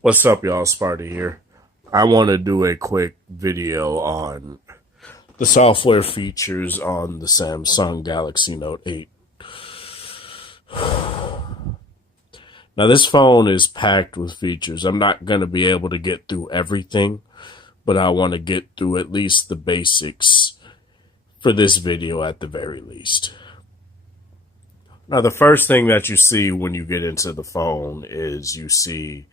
What's up, y'all? Sparty here. I want to do a quick video on the software features on the Samsung Galaxy Note 8. Now, this phone is packed with features. I'm not going to be able to get through everything, but I want to get through at least the basics for this video at the very least. Now, the first thing that you see when you get into the phone is you see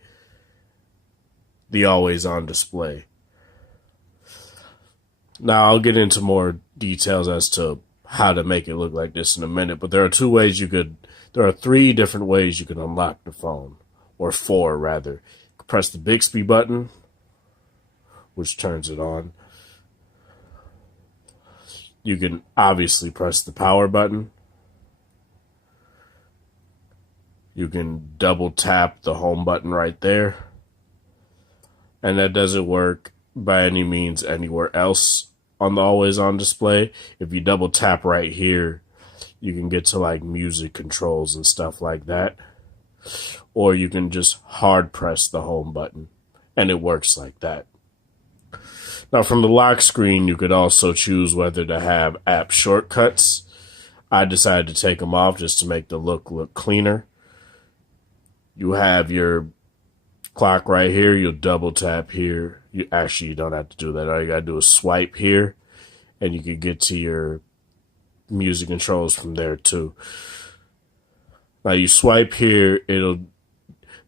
the always on display. Now, I'll get into more details as to how to make it look like this in a minute, but there are three different ways you can unlock the phone, or four rather. Press the Bixby button, which turns it on. You can obviously press the power button. You can double tap the home button right there. And that doesn't work by any means anywhere else on the always on display. If you double tap right here, you can get to like music controls and stuff like that. Or you can just hard press the home button and it works like that. Now from the lock screen, you could also choose whether to have app shortcuts. I decided to take them off just to make the look cleaner. You have your clock right here. You'll double tap here. You don't have to do that. All you gotta do is swipe here, and you can get to your music controls from there too. Now you swipe here, it'll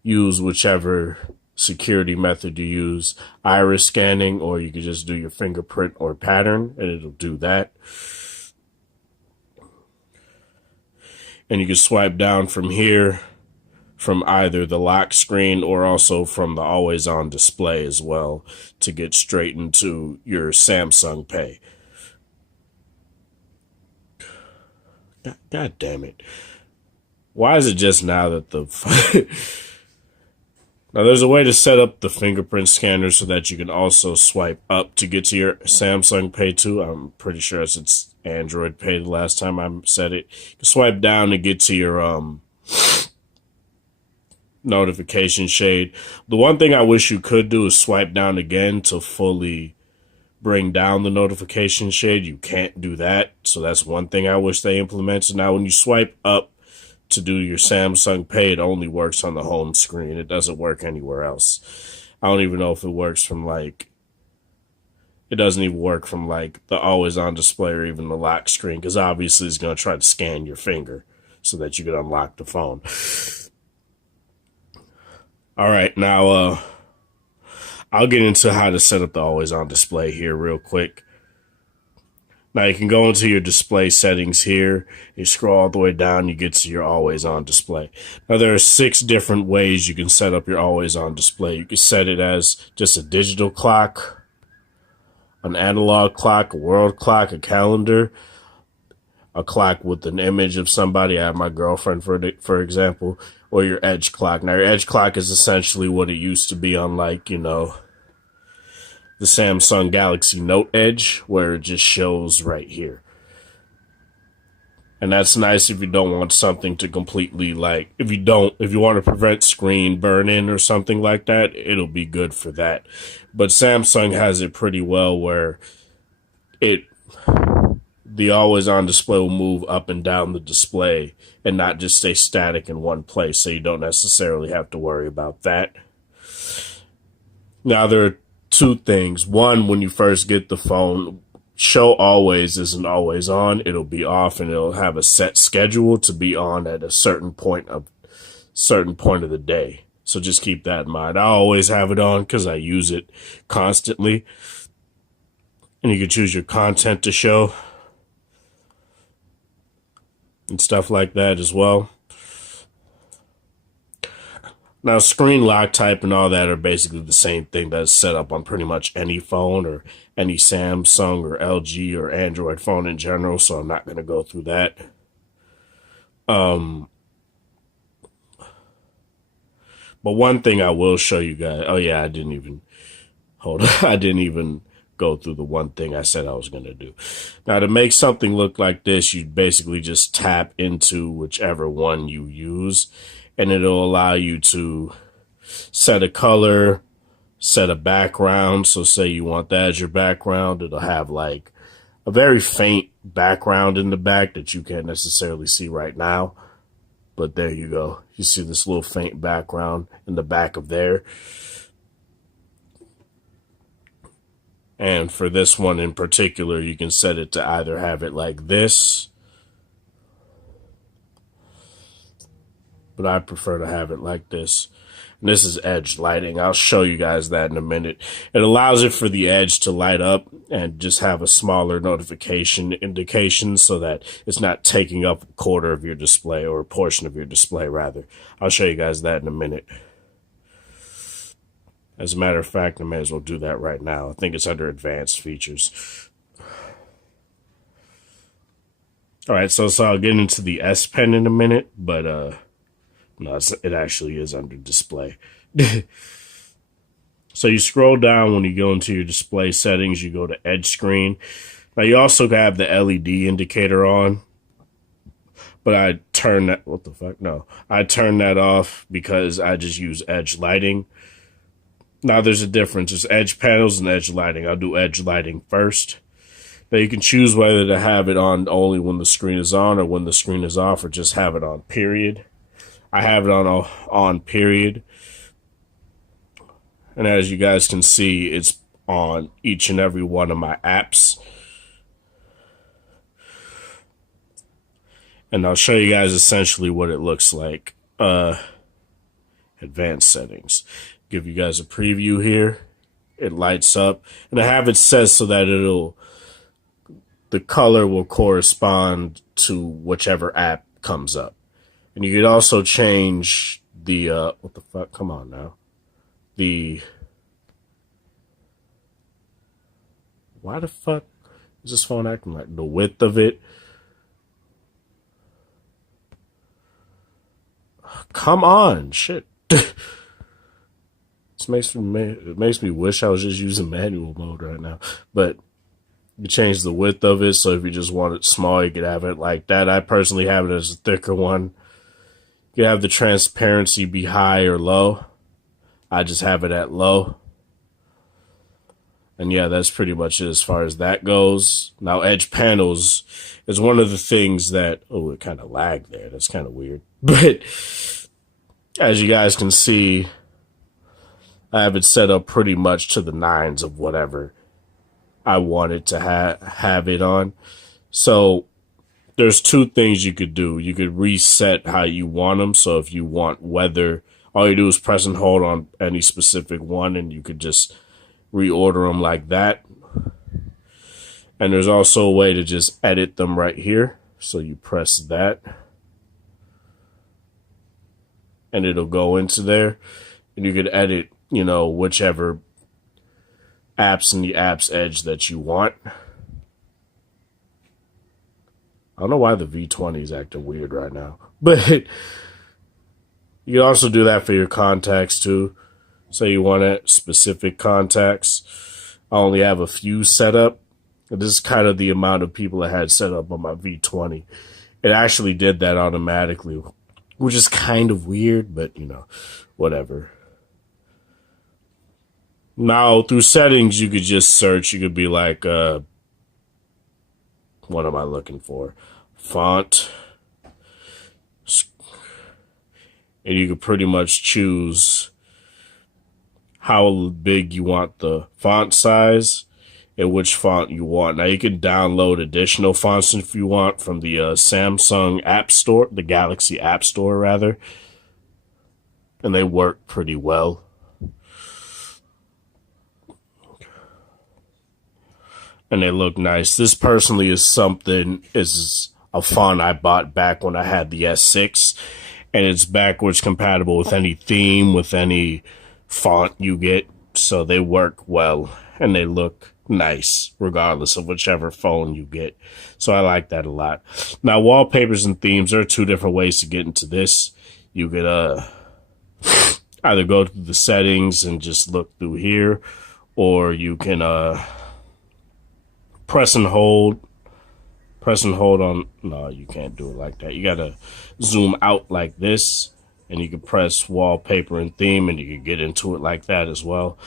use whichever security method you use, iris scanning, or you can just do your fingerprint or pattern, and it'll do that. And you can swipe down from here, from either the lock screen or also from the always on display as well, to get straight into your Samsung Pay. God damn it. Why is it just now that Now there's a way to set up the fingerprint scanner so that you can also swipe up to get to your Samsung Pay too. I'm pretty sure it's Android Pay the last time I said it. You can swipe down to get to your notification shade. The one thing I wish you could do is swipe down again to fully bring down the notification shade. You can't do that, so that's one thing I wish they implemented. Now when you swipe up to do your Samsung Pay, it only works on the home screen. It doesn't work anywhere else. I don't even know if it works from it doesn't even work from the always on display or even the lock screen, because obviously it's going to try to scan your finger so that you can unlock the phone. All right, now I'll get into how to set up the always on display here real quick. Now you can go into your display settings here. You scroll all the way down, you get to your always on display. Now there are 6 different ways you can set up your always on display. You can set it as just a digital clock, an analog clock, a world clock, a calendar, a clock with an image of somebody. I have my girlfriend for example, or your edge clock. Now your edge clock is essentially what it used to be on the Samsung Galaxy Note Edge, where it just shows right here. And that's nice if you don't want something to completely if you want to prevent screen burn-in or something like that, it'll be good for that. But Samsung has it pretty well where the always on display will move up and down the display and not just stay static in one place, so you don't necessarily have to worry about that. Now there are 2 things. One, when you first get the phone, show always isn't always on. It'll be off, and it'll have a set schedule to be on at a certain point of the day. So just keep that in mind. I always have it on because I use it constantly. And you can choose your content to show and stuff like that as well. Now, screen lock type and all that are basically the same thing that's set up on pretty much any phone or any Samsung or LG or Android phone in general, so I'm not going to go through that. But one thing I will show you guys. Oh yeah, I didn't even go through the one thing I said I was going to do. Now, to make something look like this, you basically just tap into whichever one you use, and it'll allow you to set a color, set a background. So say you want that as your background, it'll have like a very faint background in the back that you can't necessarily see right now. But there you go. You see this little faint background in the back of there. And for this one in particular, you can set it to either have it like this, but I prefer to have it like this. And this is edge lighting. I'll show you guys that in a minute. It allows it for the edge to light up and just have a smaller notification indication so that it's not taking up a quarter of your display, or a portion of your display rather. I'll show you guys that in a minute. As a matter of fact, I may as well do that right now. I think it's under advanced features. All right, so I'll get into the S Pen in a minute, but no, it actually is under display. So you scroll down when you go into your display settings, you go to edge screen. Now you also have the LED indicator on, but I turn that, what the fuck? No, I turn that off because I just use edge lighting. Now there's a difference. There's edge panels and edge lighting. I'll do edge lighting first. Now you can choose whether to have it on only when the screen is on or when the screen is off, or just have it on period. I have it on period. And as you guys can see, it's on each and every one of my apps. And I'll show you guys essentially what it looks like. Advanced settings. Give you guys a preview here. It lights up, and I have it set so that the color will correspond to whichever app comes up. And you could also change the what the fuck? Come on now. Why the fuck is this phone acting like the width of it? Come on, shit. It makes me wish I was just using manual mode right now. But you change the width of it, so if you just want it small, you could have it like that. I personally have it as a thicker one. You can have the transparency be high or low. I just have it at low. And yeah, that's pretty much it as far as that goes. Now, edge panels is one of the things that, oh, it kind of lagged there. That's kind of weird. But as you guys can see, I have it set up pretty much to the nines of whatever I wanted to have it on. So there's two things you could do. You could reset how you want them. So if you want weather, all you do is press and hold on any specific one, and you could just reorder them like that. And there's also a way to just edit them right here. So you press that, and it'll go into there, and you could edit, you know, whichever apps in the apps edge that you want. I don't know why the V20 is acting weird right now, but you can also do that for your contacts too. Say you want specific contacts. I only have a few set up. This is kind of the amount of people I had set up on my V20. It actually did that automatically, which is kind of weird, but you know, whatever. Now, through settings, you could just search. You could be like, what am I looking for? Font. And you could pretty much choose how big you want the font size and which font you want. Now, you can download additional fonts if you want from the Samsung App Store, the Galaxy App Store, rather. And they work pretty well. And they look nice. This personally is a font I bought back when I had the S6, and it's backwards compatible with any theme, with any font you get. So they work well, and they look nice, regardless of whichever phone you get. So I like that a lot. Now, wallpapers and themes, there are two different ways to get into this. You could either go to the settings and just look through here, or you can press and hold on. No, you can't do it like that. You gotta zoom out like this, and you can press wallpaper and theme, and you can get into it like that as well.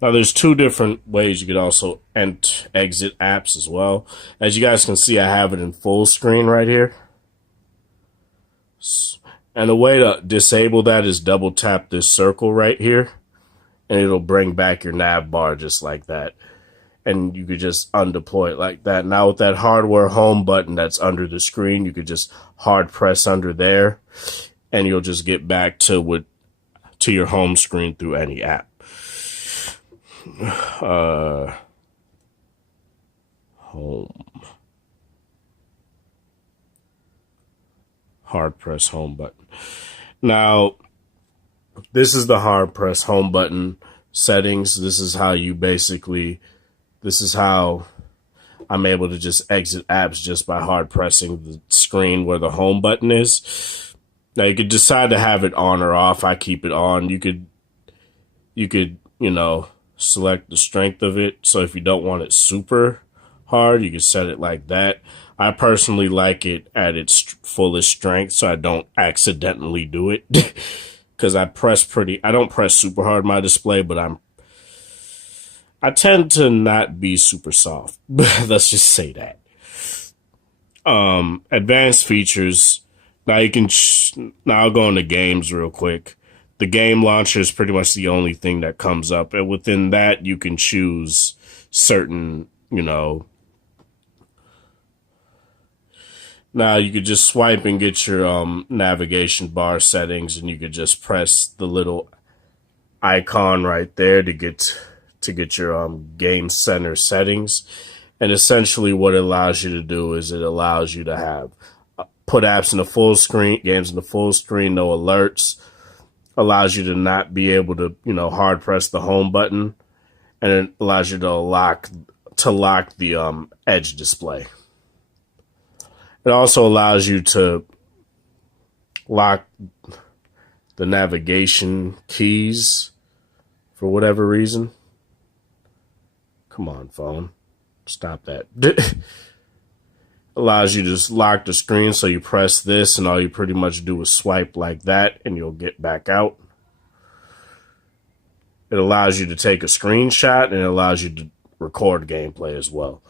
Now, there's two different ways you could also exit apps as well. As you guys can see, I have it in full screen right here. And the way to disable that is double tap this circle right here, and it'll bring back your nav bar just like that. And you could just undeploy it like that. Now with that hardware home button that's under the screen, you could just hard press under there, and you'll just get back to your home screen through any app. Home. Hard press home button. Now, this is the hard press home button settings. This is how I'm able to just exit apps just by hard pressing the screen where the home button is. Now you could decide to have it on or off. I keep it on. You could, select the strength of it. So if you don't want it super hard, you can set it like that. I personally like it at its fullest strength so I don't accidentally do it. Because I don't press super hard my display, but I tend to not be super soft. Let's just say that. Advanced features. Now I'll go into games real quick. The game launcher is pretty much the only thing that comes up. And within that, you can choose certain, now you could just swipe and get your navigation bar settings, and you could just press the little icon right there to get your game center settings. And essentially what it allows you to do is it allows you to have put apps in the full screen, games in the full screen, no alerts. Allows you to not be able to, hard press the home button, and it allows you to lock the edge display. It also allows you to lock the navigation keys for whatever reason. Come on, phone. Stop that. Allows you to just lock the screen, so you press this and all you pretty much do is swipe like that and you'll get back out. It allows you to take a screenshot, and it allows you to record gameplay as well.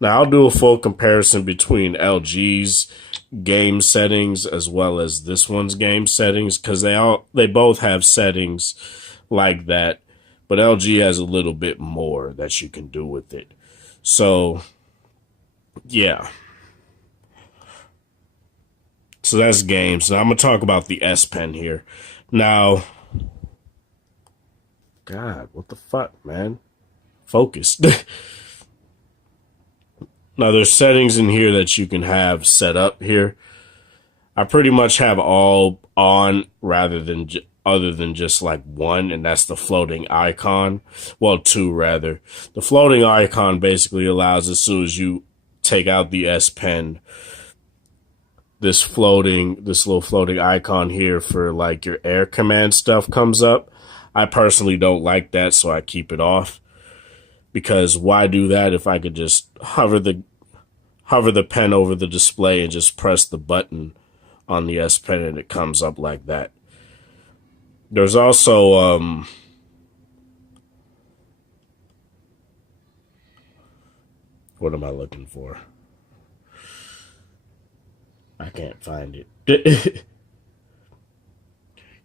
Now I'll do a full comparison between LG's game settings as well as this one's game settings, because they both have settings like that, but LG has a little bit more that you can do with it. So yeah. So that's games. Now I'm going to talk about the S Pen here. Now, God, what the fuck, man? Focus. Now, there's settings in here that you can have set up here. I pretty much have all on other than just like one, and that's the floating icon. Well, two rather. The floating icon basically allows, as soon as you take out the S Pen, this little floating icon here for like your air command stuff comes up. I personally don't like that, so I keep it off. Because why do that if I could just hover the pen over the display and just press the button on the S Pen and it comes up like that. There's also what am I looking for? I can't find it.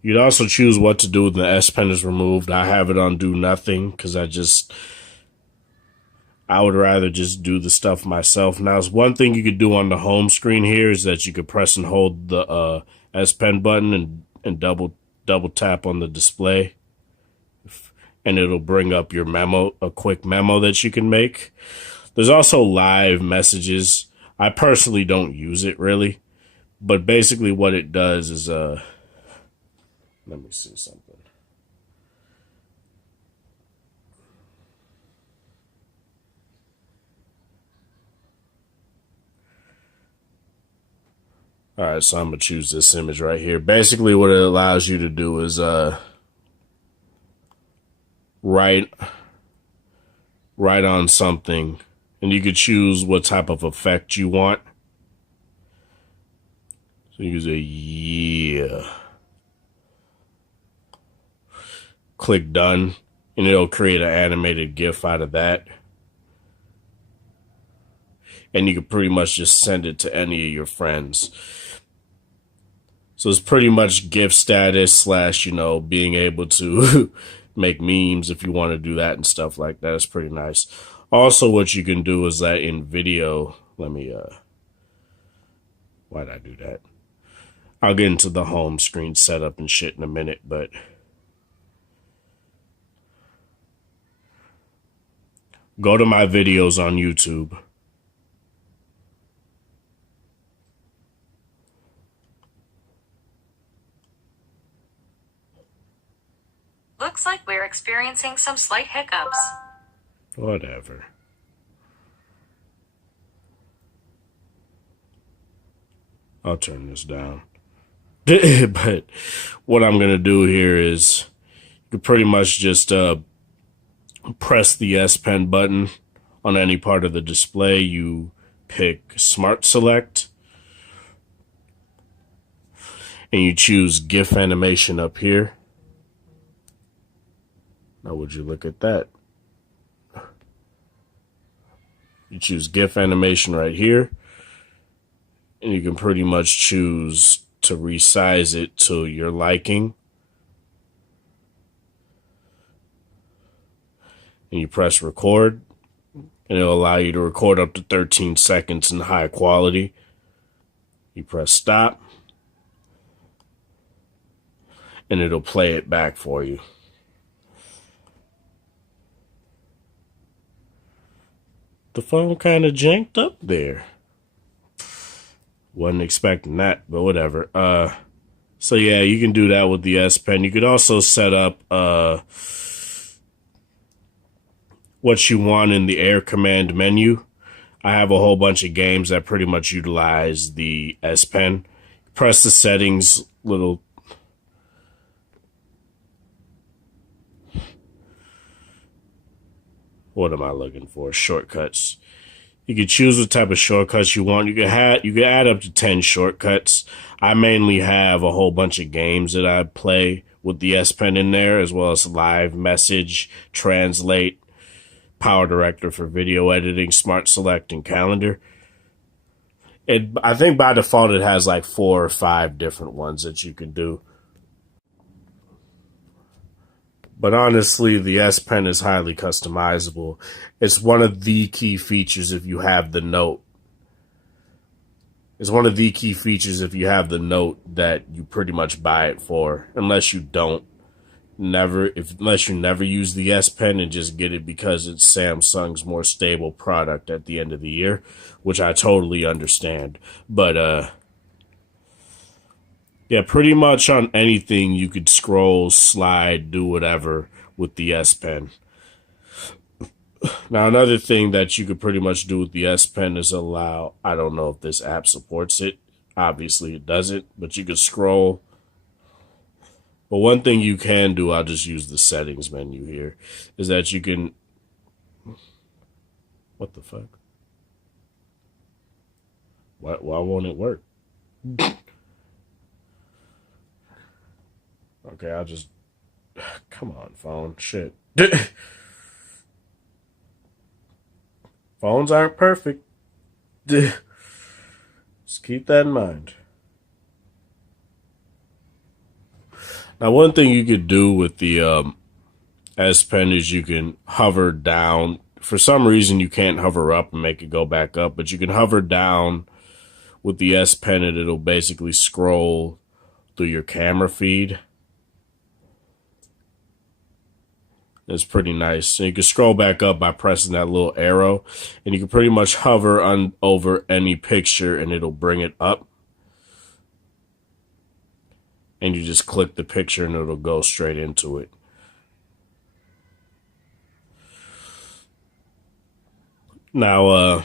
You'd also choose what to do when the S Pen is removed. I have it on do nothing because I would rather just do the stuff myself. Now, one thing you could do on the home screen here is that you could press and hold the S Pen button and double tap on the display, and it'll bring up your memo, a quick memo that you can make. There's also live messages. I personally don't use it really, but basically what it does is let me see something. All right, so I'm going to choose this image right here. Basically, what it allows you to do is write on something, and you could choose what type of effect you want. So you say, yeah. Click done, and it'll create an animated GIF out of that. And you can pretty much just send it to any of your friends. So it's pretty much GIF status slash, you know, being able to make memes if you want to do that and stuff like that. It's pretty nice. Also, what you can do is that in video, why'd I do that? I'll get into the home screen setup and shit in a minute, but go to my videos on YouTube. Looks like we're experiencing some slight hiccups. Whatever. I'll turn this down. But what I'm going to do here is you pretty much just press the S Pen button on any part of the display. You pick Smart Select. And you choose GIF animation up here. Now would you look at that? You choose GIF animation right here. And you can pretty much choose to resize it to your liking. And you press record. And it'll allow you to record up to 13 seconds in high quality. You press stop. And it'll play it back for you. The phone kind of janked up there. Wasn't expecting that, but whatever. So yeah, you can do that with the S Pen. You could also set up what you want in the Air Command menu. I have a whole bunch of games that pretty much utilize the S Pen. Press the settings little. What am I looking for? Shortcuts. You can choose what type of shortcuts you want. You can add up to 10 shortcuts. I mainly have a whole bunch of games that I play with the S Pen in there, as well as Live Message, Translate, Power Director for video editing, Smart Select, and Calendar. I think by default it has like 4 or 5 different ones that you can do. But honestly, the S Pen is highly customizable. It's one of the key features if you have the Note. It's one of the key features if you have the Note that you pretty much buy it for. Unless you don't. Unless you never use the S Pen and just get it because it's Samsung's more stable product at the end of the year. Which I totally understand. But, yeah, pretty much on anything you could scroll, slide, do whatever with the S Pen. Now, another thing that you could pretty much do with the S Pen is allow, I don't know if this app supports it. Obviously, it doesn't, but you could scroll. But one thing you can do, I'll just use the settings menu here, is that you can... What the fuck? Why won't it work? Okay, I'll just... Come on, phone. Shit. Phones aren't perfect. Just keep that in mind. Now, one thing you could do with the S Pen is you can hover down. For some reason, you can't hover up and make it go back up, but you can hover down with the S Pen and it'll basically scroll through your camera feed. It's pretty nice. So you can scroll back up by pressing that little arrow, and you can pretty much hover over any picture and it'll bring it up. And you just click the picture and it'll go straight into it. Now,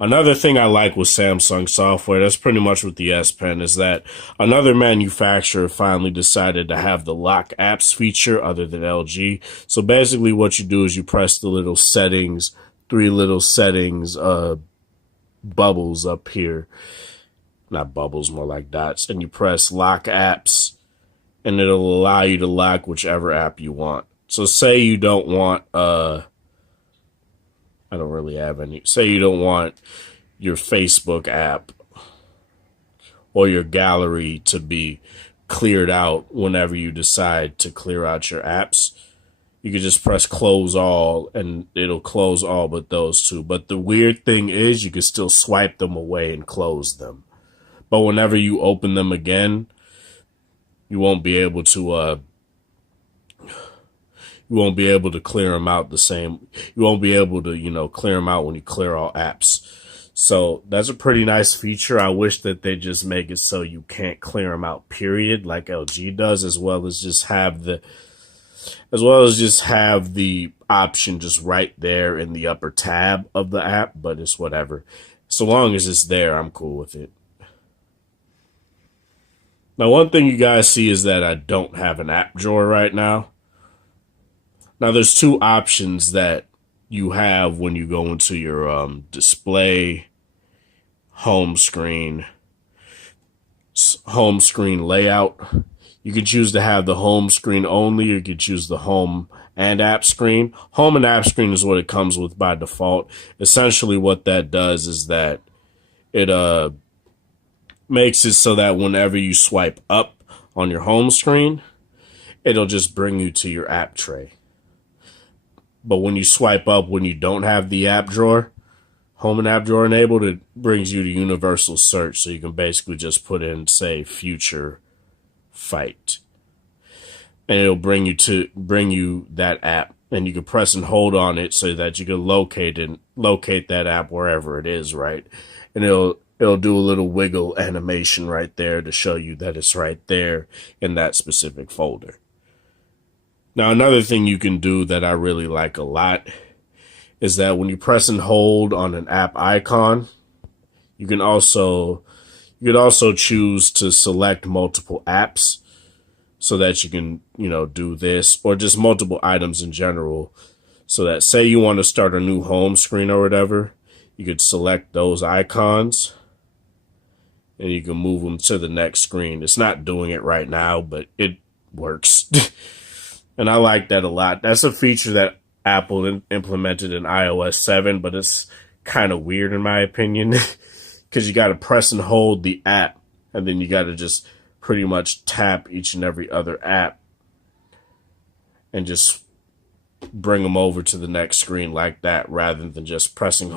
another thing I like with Samsung software, that's pretty much with the S Pen, is that another manufacturer finally decided to have the lock apps feature other than LG. So basically what you do is you press the little settings, 3 little settings bubbles up here. not bubbles, more like dots, and you press lock apps, and it'll allow you to lock whichever app you want. So say you don't want, I don't really have any, say you don't want your Facebook app or your gallery to be cleared out whenever you decide to clear out your apps. You can just press close all and it'll close all but those two. But the weird thing is you can still swipe them away and close them. But whenever you open them again, you won't be able to clear them out the same. You won't be able to, clear them out when you clear all apps. So that's a pretty nice feature. I wish that they just make it so you can't clear them out, period, like LG does, as well as just have the option just right there in the upper tab of the app. But it's whatever. So long as it's there, I'm cool with it. Now, one thing you guys see is that I don't have an app drawer right now. Now, there's two options that you have when you go into your display, home screen layout. You can choose to have the home screen only, or you can choose the home and app screen. Home and app screen is what it comes with by default. Essentially what that does is that it makes it so that whenever you swipe up on your home screen, it'll just bring you to your app tray. But when you swipe up, when you don't have the app drawer, home and app drawer enabled, it brings you to universal search. So you can basically just put in, say, future fight. And it'll bring you that app. And you can press and hold on it so that you can locate that app wherever it is, right? And it'll do a little wiggle animation right there to show you that it's right there in that specific folder. Now, another thing you can do that I really like a lot is that when you press and hold on an app icon, you could also choose to select multiple apps so that you can, do this, or just multiple items in general. So that, say you want to start a new home screen or whatever, you could select those icons and you can move them to the next screen. It's not doing it right now, but it works. And I like that a lot. That's a feature that Apple implemented in iOS 7, but it's kind of weird in my opinion because you got to press and hold the app and then you got to just pretty much tap each and every other app and just bring them over to the next screen like that, rather than just pressing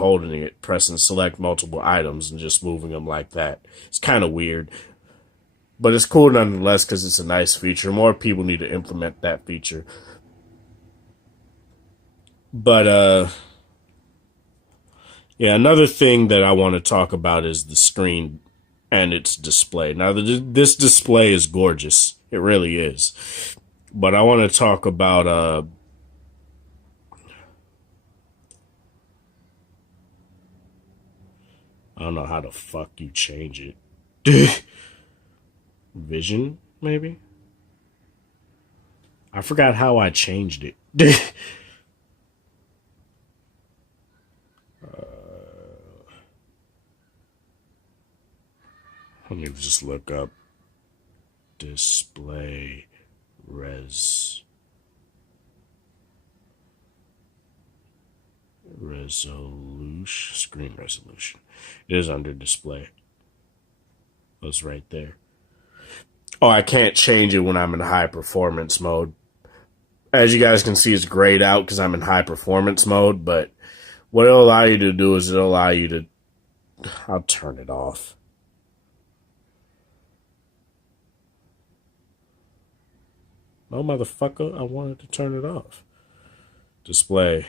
select multiple items and just moving them like that. It's kind of weird. But it's cool nonetheless because it's a nice feature. More people need to implement that feature. But, yeah, another thing that I want to talk about is the screen and its display. Now, this display is gorgeous. It really is. But I want to talk about, I don't know how the fuck you change it. Vision, maybe? I forgot how I changed it. Let me just look up display resolution, screen resolution. It is under display. Oh, it's right there. Oh, I can't change it when I'm in high performance mode. As you guys can see, it's grayed out because I'm in high performance mode, but what it'll allow you to do is it'll allow you to... I'll turn it off. No, motherfucker, I wanted to turn it off. Display.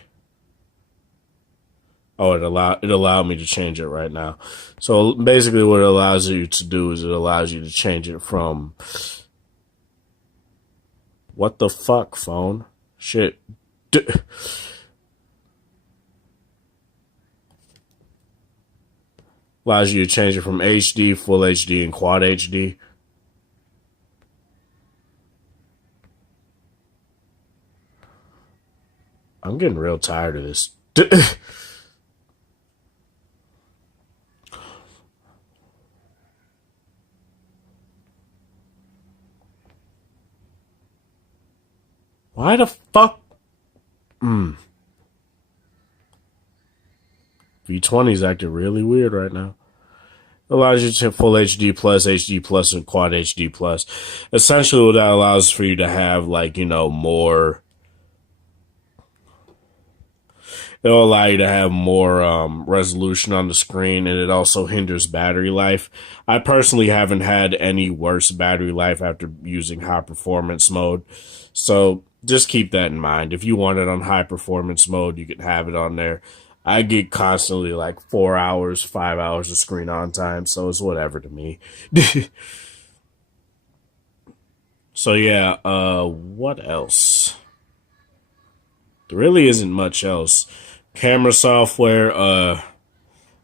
Oh, it allowed me to change it right now. So basically what it allows you to do is it allows you to change it from... What the fuck, phone? Shit. Allows you to change it from HD, Full HD, and Quad HD. I'm getting real tired of this. Why the fuck? V20 is acting really weird right now. Allows you to full HD plus, and quad HD plus. Essentially, what that allows for you to have, like, more. It'll allow you to have more resolution on the screen, and it also hinders battery life. I personally haven't had any worse battery life after using high performance mode. So just keep that in mind. If you want it on high performance mode, you can have it on there. I get constantly like 4 hours, 5 hours of screen on time, so it's whatever to me. So yeah, what else? There really isn't much else. Camera software,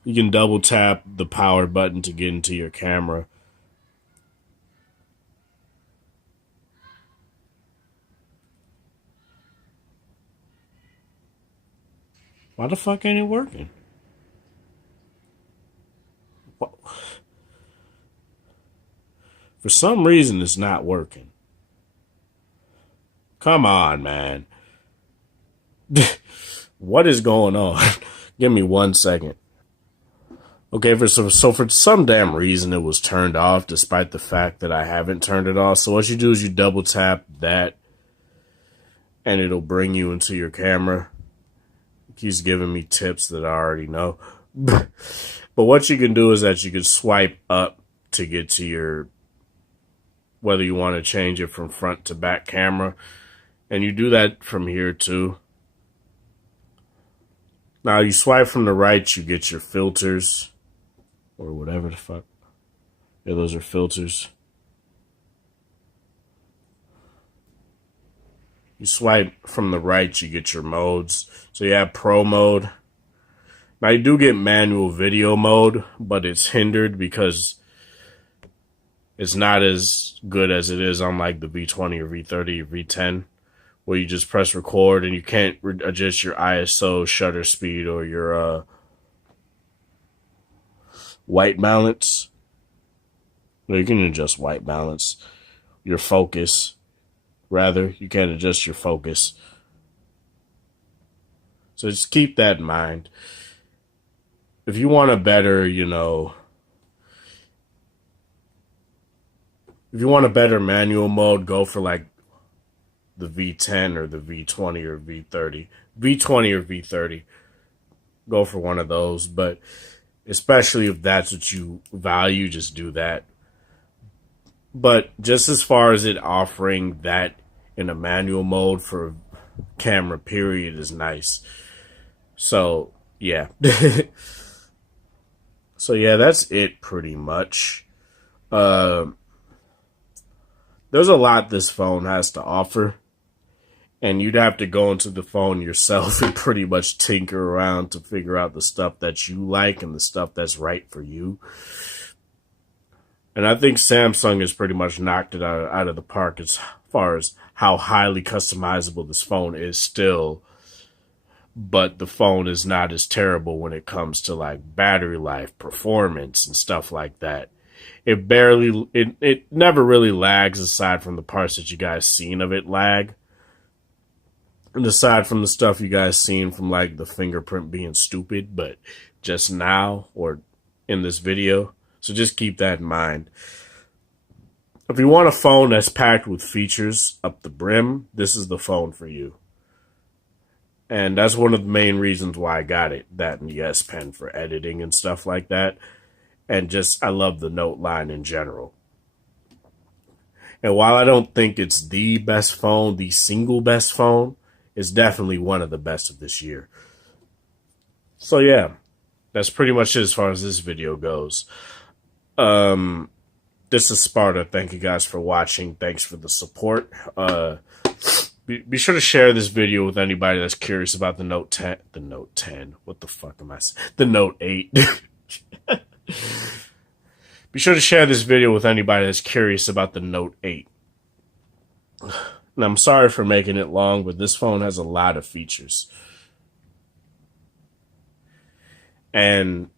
you can double tap the power button to get into your camera. Why the fuck ain't it working? What? For some reason, it's not working. Come on, man. What is going on? Give me 1 second. Okay, so for some damn reason it was turned off, despite the fact that I haven't turned it off. So what you do is you double tap that, and it'll bring you into your camera. He's giving me tips that I already know. But what you can do is that you can swipe up to get to your, whether you want to change it from front to back camera. And you do that from here too. Now you swipe from the right, you get your filters. Or whatever the fuck. Yeah, those are filters. You swipe from the right, you get your modes. So you have pro mode. Now you do get manual video mode, but it's hindered because it's not as good as it is on like the V20 or V30 or V10, where you just press record and you can't adjust your ISO, shutter speed, or your white balance. No, you can adjust white balance. Your focus, rather. You can't adjust your focus. So just keep that in mind. If you want a better, if you want a better manual mode, go for like the V10 or the V20 or V30. V20 or V30. Go for one of those, but especially if that's what you value, just do that. But just as far as it offering that in a manual mode for camera period is nice. So, yeah. So, yeah, that's it pretty much. There's a lot this phone has to offer. And you'd have to go into the phone yourself and pretty much tinker around to figure out the stuff that you like and the stuff that's right for you. And I think Samsung has pretty much knocked it out of the park as far as how highly customizable this phone is still. But the phone is not as terrible when it comes to like battery life, performance, and stuff like that. It never really lags aside from the parts that you guys seen of it lag. And aside from the stuff you guys seen from like the fingerprint being stupid, but just now or in this video. So just keep that in mind. If you want a phone that's packed with features up the brim, this is the phone for you. And that's one of the main reasons why I got it. That and the S Pen for editing and stuff like that. And just, I love the Note line in general. And while I don't think it's the best phone, the single best phone, it's definitely one of the best of this year. So yeah, that's pretty much it as far as this video goes. This is Sparta. Thank you guys for watching. Thanks for the support. Be sure to share this video with anybody that's curious about the Note 10. The Note 10. What the fuck am I saying? The Note 8. Be sure to share this video with anybody that's curious about the Note 8. And I'm sorry for making it long, but this phone has a lot of features. And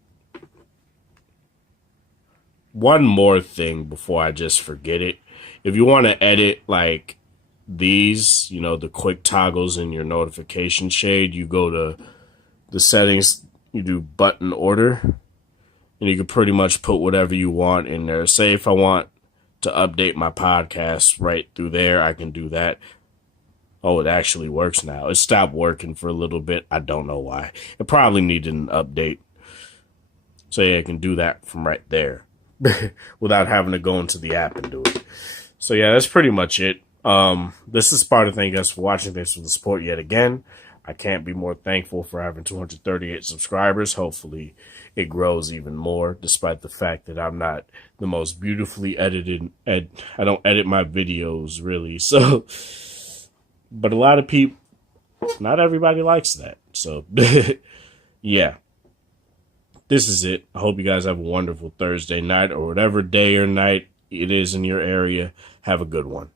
one more thing before I just forget it. If you want to edit like these, the quick toggles in your notification shade, you go to the settings, you do button order, and you can pretty much put whatever you want in there. Say if I want to update my podcast right through there, I can do that. Oh, it actually works now. It stopped working for a little bit. I don't know why. It probably needed an update. So yeah, I can do that from right there without having to go into the app and do it. So yeah, that's pretty much it. This is Sparta. Thank you guys for watching. Thanks for the support yet again. I can't be more thankful for having 238 subscribers. Hopefully it grows even more, despite the fact that I'm not the most beautifully edited. I don't edit my videos really. So, but a lot of people, not everybody likes that. So yeah, this is it. I hope you guys have a wonderful Thursday night or whatever day or night it is in your area. Have a good one.